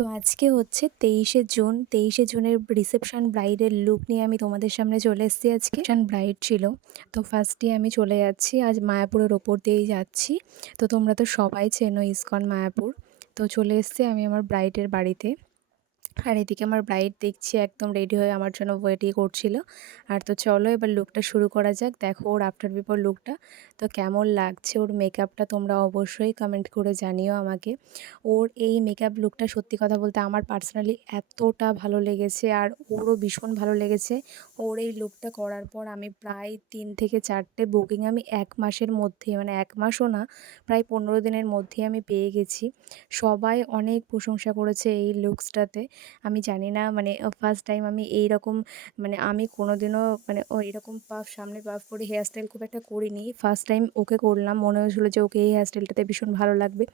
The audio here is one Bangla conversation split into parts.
তো আজকে হচ্ছে 23শে জুন। 23শে জুনের রিসেপশন ব্রাইডের লুক নিয়ে আমি তোমাদের সামনে চলে এসেছি আজকে। রিসেপশন ব্রাইড ছিল। তো ফার্স্টে আমি চলে যাচ্ছি, আজ মায়াপুরের ওপর দিয়েই যাচ্ছি। তো তোমরা তো সবাই চেনো ইসকন মায়াপুর। তো চলে এসেছি আমি আমার ব্রাইডের বাড়িতে। আর এদিকে আমার ব্রাইড দেখছি একদম রেডি হয়ে আমার জন্য ওয়েটিং করছিল। আর তো চলো এবার লুকটা শুরু করা যাক। দেখো ওর আফটার বিফোর লুকটা তো কেমন লাগছে, ওর মেকআপটা তোমরা অবশ্যই কমেন্ট করে জানিও আমাকে। ওর এই মেকআপ লুকটা সত্যি কথা বলতে আমার পার্সোনালি এতটা ভালো লেগেছে, আর ওরও ভীষণ ভালো লেগেছে। ওর এই লুকটা করার পর আমি প্রায় 3 থেকে 4টে বুকিং আমি 1 মাসের মধ্যে, মানে 1 মাসও না, প্রায় 15 দিনের মধ্যেই আমি পেয়ে গেছি। সবাই অনেক প্রশংসা করেছে এই লুকসটাতে। আমি জানি না, মানে ফার্স্ট টাইম আমি এইরকম, মানে আমি কোনোদিনও মানে এরকম পাফ, সামনে পাফ করে হেয়ার স্টাইল খুব একটা করিনি। ফার্স্ট টাইম ওকে করলাম, মনে হয়েছিলো যে ওকে এই হেয়ার স্টাইলটাতে ভীষণ ভালো লাগবে।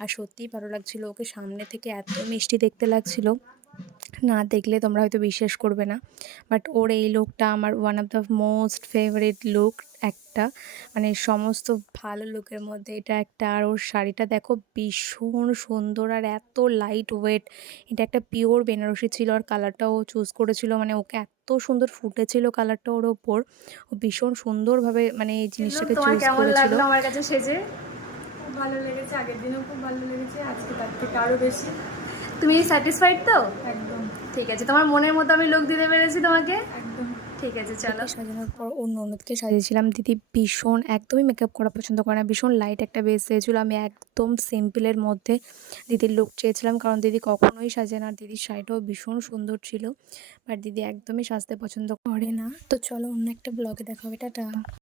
আর সত্যিই ভালো লাগছিলো। ওকে সামনে থেকে এত মিষ্টি দেখতে লাগছিলো, না দেখলে তোমরা হয়তো বিশ্বাস করবে না। বাট ওর এই লুকটা আমার one of the most favourite look একটা, মানে সমস্ত ভালো লুকের মধ্যে এটা একটা। আর ওর শাড়িটা দেখো ভীষণ সুন্দর আর এত লাইট ওয়েট। এটা একটা পিওর বেনারসি ছিল, আর কালারটাও ও চুজ করেছিল, মানে ওকে এত সুন্দর ফুটেছিল কালারটা ওর ওপর। ও ভীষণ সুন্দরভাবে মানে এই জিনিসটাকে তোমার চুজ কেমন করেছিল। লাগলো আমার কাছে সেজে? খুব ভালো লেগেছে, আগের দিনও খুব ভালো লেগেছে, আজকে তার থেকে আরও বেশি। তুমি স্যাটিসফাইড তো? একদম ঠিক আছে, তোমার মনের মতো আমি লুক দিতে পেরেছি তোমাকে। একদম। ঠিক আছে, চলো। ওকে সাজানোর পর ওর ননদকে সাজিয়েছিলাম। দিদি ভীষণ একদমই মেকআপ করা পছন্দ করে না, ভীষণ লাইট একটা বেস চেয়েছিলো। আমি একদম সিম্পলের মধ্যে দিদির লুক চেয়েছিলাম, কারণ দিদি কখনোই সাজে না। আর দিদির শাড়িটাও ভীষণ সুন্দর ছিল, বাট দিদি একদমই সাজতে পছন্দ করে না। তো চলো অন্য একটা ব্লগে দেখা হবে, টাটা।